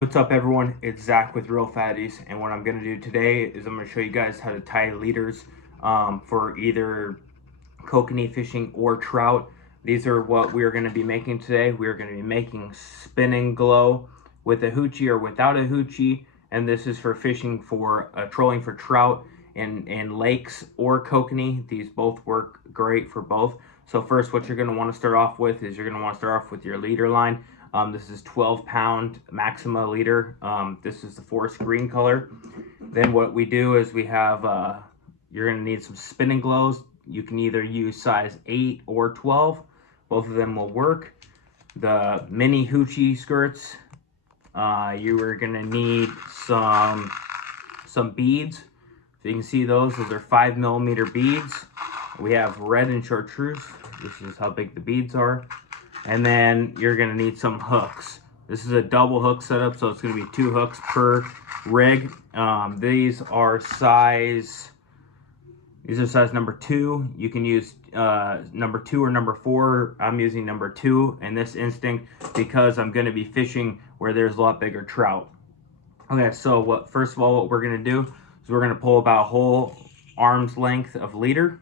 What's up everyone, it's Zach with Reelphatties, and what I'm going to do today is I'm going to show you guys how to tie leaders for either kokanee fishing or trout. These are what we're going to be making today. We're going to be making spinning glow with a hoochie or without a hoochie, and this is for fishing for trolling for trout in lakes or kokanee. These both work great for both. So first, what you're going to want to start off with is you're going to want to start off with your leader line. This is 12-pound Maxima leader. This is the forest green color. Then what we do is we have, you're going to need some spinning glows. You can either use size 8 or 12. Both of them will work. The mini hoochie skirts, you are going to need some beads. So you can see those are 5mm beads. We have red and chartreuse. This is how big the beads are. And then you're going to need some hooks. This is a double hook setup, so it's going to be 2 hooks per rig. These are size number 2. You can use number 2 or number 4. I'm using number 2 in this instinct because I'm going to be fishing where there's a lot bigger trout. Okay, so first of all, what we're going to do is we're going to pull about a whole arm's length of leader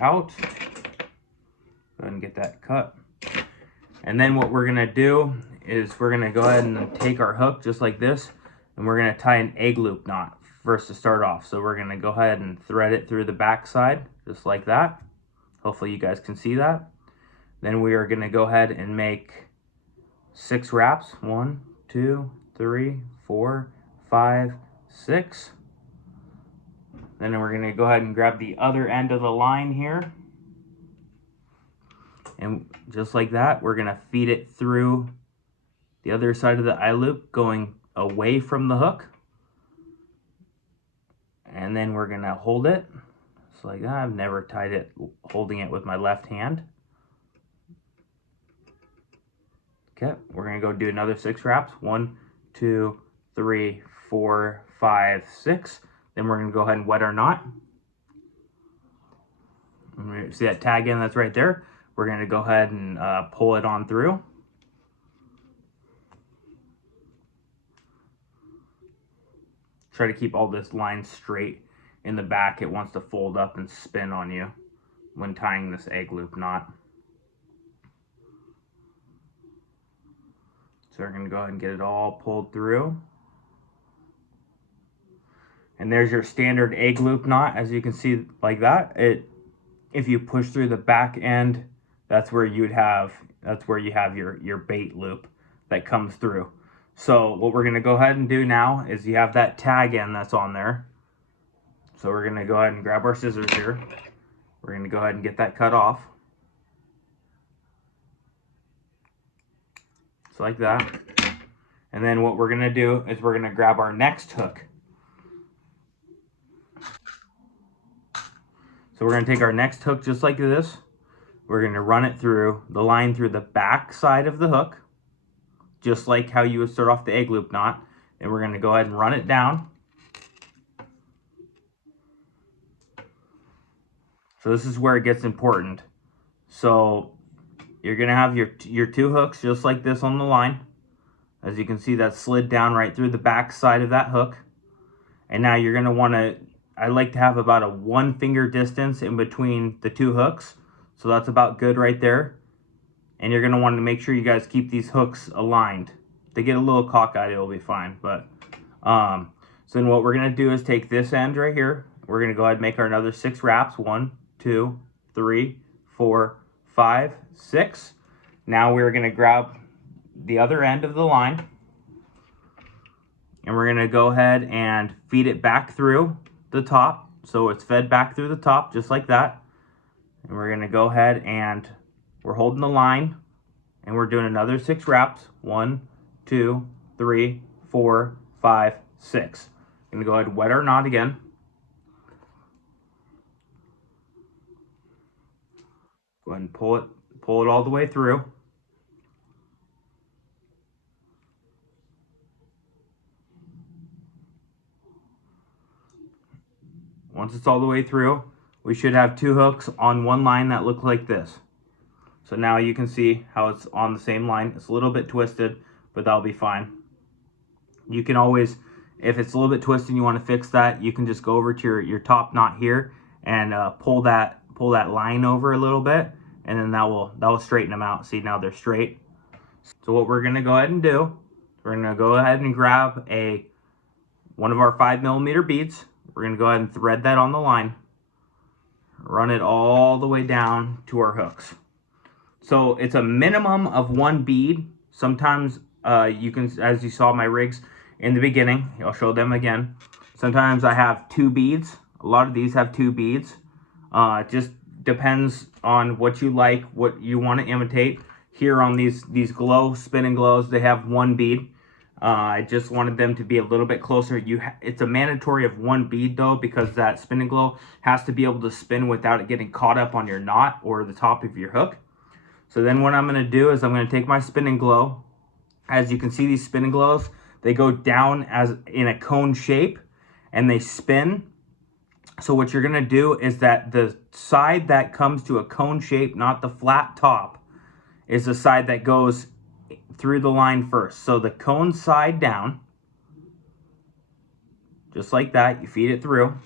out. Go ahead and get that cut. And then what we're gonna do is we're gonna go ahead and take our hook just like this, and we're gonna tie an egg loop knot first to start off. So we're gonna go ahead and thread it through the back side, just like that. Hopefully you guys can see that. Then we are gonna go ahead and make 6 wraps. 1, 2, 3, 4, 5, 6. Then we're gonna go ahead and grab the other end of the line here. And just like that, we're going to feed it through the other side of the eye loop, going away from the hook. And then we're going to hold it. Just like that. I've never tied it holding it with my left hand. Okay, we're going to go do another 6 wraps. 1, 2, 3, 4, 5, 6. Then we're going to go ahead and wet our knot. See that tag in that's right there? We're going to go ahead and pull it on through. Try to keep all this line straight in the back. It wants to fold up and spin on you when tying this egg loop knot. So we're going to go ahead and get it all pulled through. And there's your standard egg loop knot. As you can see, like that, if you push through the back end, that's where you have your bait loop that comes through. So what we're going to go ahead and do now is you have that tag end that's on there. So we're going to go ahead and grab our scissors here. We're going to go ahead and get that cut off. Just like that. And then what we're going to do is we're going to grab our next hook. So we're going to take our next hook just like this. We're going to run it through the line through the back side of the hook, just like how you would start off the egg loop knot. And we're going to go ahead and run it down. So this is where it gets important. So you're going to have your 2 hooks just like this on the line. As you can see, that slid down right through the back side of that hook. And now you're going to want to, I like to have about a 1 finger distance in between the 2 hooks. So that's about good right there. And you're going to want to make sure you guys keep these hooks aligned. If they get a little cockeyed, it'll be fine. But so then what we're going to do is take this end right here. We're going to go ahead and make our another 6 wraps. 1, 2, 3, 4, 5, 6. Now we're going to grab the other end of the line. And we're going to go ahead and feed it back through the top. So it's fed back through the top just like that. And we're going to go ahead and we're holding the line. And we're doing another 6 wraps. 1, 2, 3, 4, 5, 6. I'm going to go ahead and wet our knot again. Go ahead and pull it all the way through. Once it's all the way through, we should have 2 hooks on one line that look like this. So now you can see how it's on the same line. It's a little bit twisted, but that'll be fine. You can always, if it's a little bit twisted and you want to fix that, you can just go over to your top knot here and pull that line over a little bit, and then that will straighten them out. See, now they're straight. So what we're gonna go ahead and do, we're gonna go ahead and grab one of our 5mm beads. We're gonna go ahead and thread that on the line, run it all the way down to our hooks. So it's a minimum of 1 bead. Sometimes you can, as you saw my rigs in the beginning, I'll show them again. Sometimes I have 2 beads. A lot of these have 2 beads. It just depends on what you like, what you want to imitate. Here on these glow spin and glows, they have 1 bead. I just wanted them to be a little bit closer. It's a mandatory of 1 bead though, because that spin and glow has to be able to spin without it getting caught up on your knot or the top of your hook. So then what I'm going to do is I'm going to take my spin and glow. As you can see, these spin and glows, they go down as in a cone shape and they spin. So what you're going to do is that the side that comes to a cone shape, not the flat top, is the side that goes through the line first. So the cone side down, just like that, you feed it through,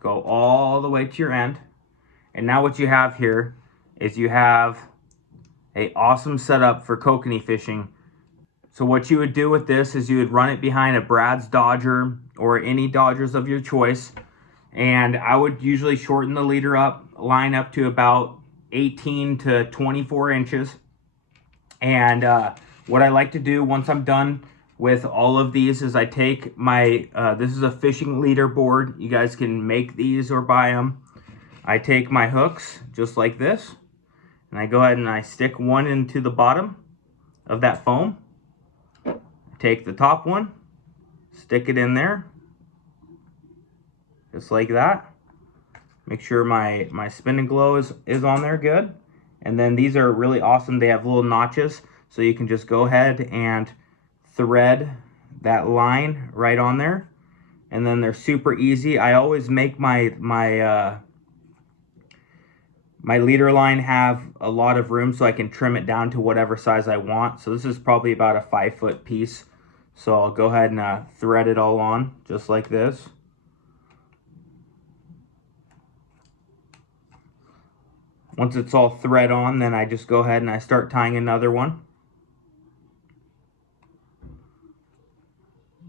go all the way to your end. And now what you have here is you have an awesome setup for kokanee fishing. So what you would do with this is you would run it behind a Brad's Dodger or any Dodgers of your choice. And I would usually shorten the line up to about 18 to 24 inches. And what I like to do once I'm done with all of these is I take my, this is a fishing leader board. You guys can make these or buy them. I take my hooks just like this, and I go ahead and I stick one into the bottom of that foam. Take the top one, stick it in there, just like that. Make sure my spin and glow is on there good. And then these are really awesome. They have little notches, so you can just go ahead and thread that line right on there. And then they're super easy. I always make my leader line have a lot of room so I can trim it down to whatever size I want. So this is probably about a 5-foot piece. So I'll go ahead and thread it all on just like this. Once it's all thread on, then I just go ahead and I start tying another one.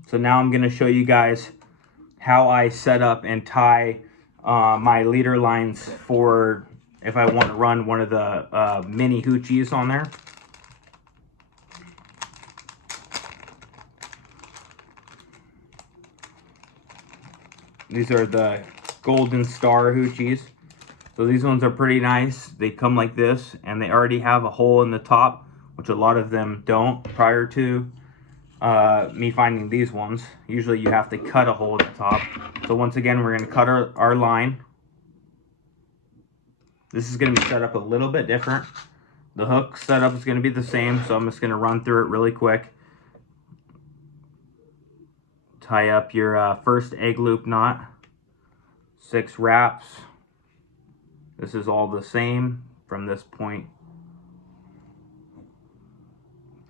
So now I'm going to show you guys how I set up and tie my leader lines for if I want to run one of the mini hoochies on there. These are the Golden Star hoochies. So these ones are pretty nice. They come like this, and they already have a hole in the top, which a lot of them don't prior to me finding these ones. Usually you have to cut a hole at the top. So once again, we're going to cut our line. This is going to be set up a little bit different. The hook setup is going to be the same, so I'm just going to run through it really quick. Tie up your first egg loop knot, 6 wraps. This is all the same from this point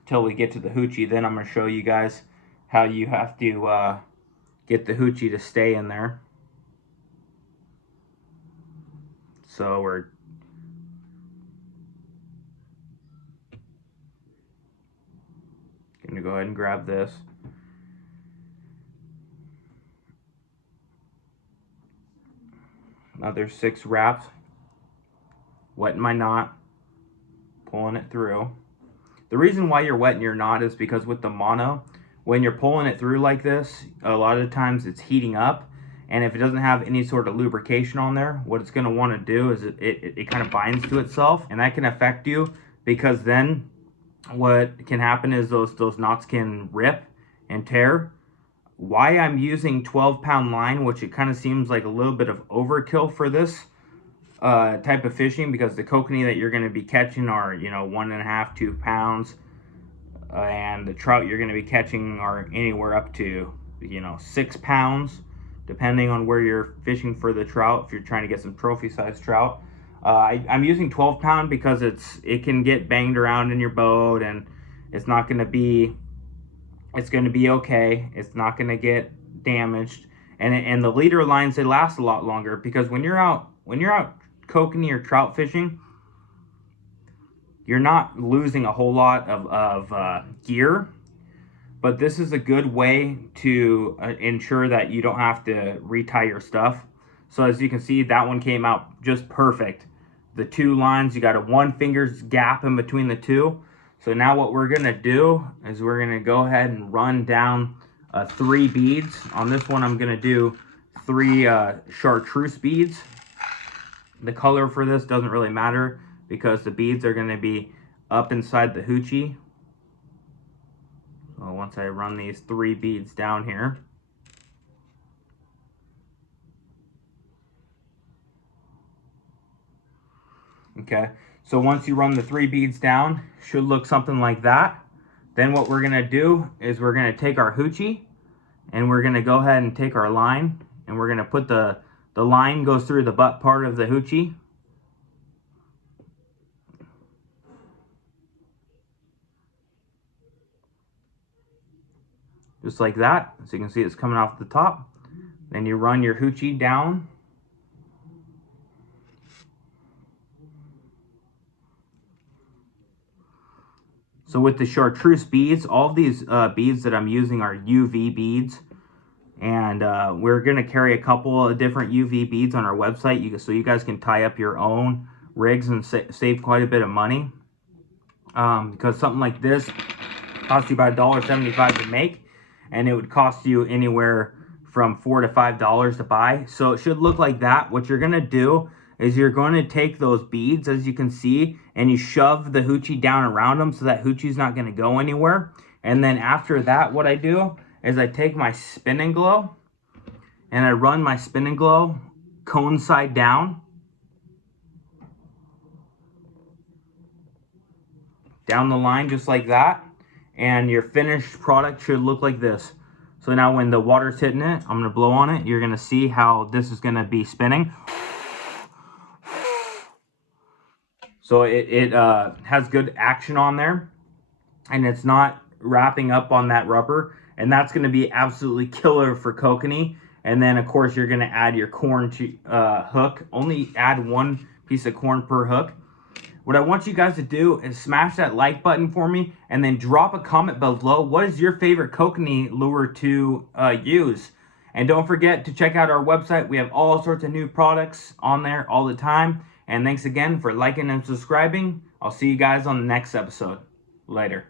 till we get to the hoochie. Then I'm going to show you guys how you have to get the hoochie to stay in there. So we're going to go ahead and grab this. Another 6 wraps. Wetting my knot, pulling it through. The reason why you're wetting your knot is because with the mono, when you're pulling it through like this, a lot of times it's heating up, and if it doesn't have any sort of lubrication on there, what it's going to want to do is it kind of binds to itself, and that can affect you, because then what can happen is those knots can rip and tear. Why I'm using 12-pound line, which it kind of seems like a little bit of overkill for this type of fishing, because the kokanee that you're going to be catching are 1.5 to 2 pounds, and the trout you're going to be catching are anywhere up to 6 pounds, depending on where you're fishing for the trout. If you're trying to get some trophy size trout, I'm using 12-pound because it can get banged around in your boat, and it's not going to be It's going to be okay. It's not going to get damaged. And the leader lines, they last a lot longer, because when you're out kokanee or trout fishing, you're not losing a whole lot of gear. But this is a good way to ensure that you don't have to retie your stuff. So as you can see, that one came out just perfect. The two lines, you got a 1 finger's gap in between the two. So now what we're gonna do is we're gonna go ahead and run down 3 beads. On this one, I'm gonna do 3 chartreuse beads. The color for this doesn't really matter, because the beads are gonna be up inside the hoochie. So once I run these 3 beads down here, okay, so once you run the 3 beads down, should look something like that. Then what we're gonna do is we're gonna take our hoochie, and we're gonna go ahead and take our line, and we're gonna put the line goes through the butt part of the hoochie. Just like that. So you can see it's coming off the top. Then you run your hoochie down. So with the chartreuse beads, all of these beads that I'm using are UV beads. And we're going to carry a couple of different UV beads on our website, so you guys can tie up your own rigs and save quite a bit of money. Because something like this costs you about $1.75 to make, and it would cost you anywhere from $4 to $5 to buy. So it should look like that. What you're going to do is you're going to take those beads, as you can see, and you shove the hoochie down around them, so that hoochie's not going to go anywhere. And then after that, what I do is I take my spinning glow, and I run my spinning glow cone side down the line, just like that. And your finished product should look like this. So now when the water's hitting it, I'm going to blow on it. You're going to see how this is going to be spinning. So it has good action on there, and it's not wrapping up on that rubber. And that's going to be absolutely killer for kokanee. And then, of course, you're going to add your corn hook. Only add 1 piece of corn per hook. What I want you guys to do is smash that like button for me, and then drop a comment below. What is your favorite kokanee lure to use? And don't forget to check out our website. We have all sorts of new products on there all the time. And thanks again for liking and subscribing. I'll see you guys on the next episode. Later.